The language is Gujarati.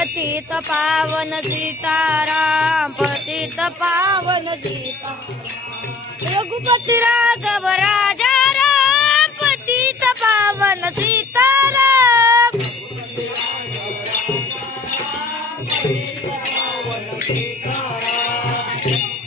પતિત પાવન સીતારામ પતિત પાવન સીતા. રઘુપતિ રાઘવ રાજા રામ પતિત પાવન સીતારામ. चला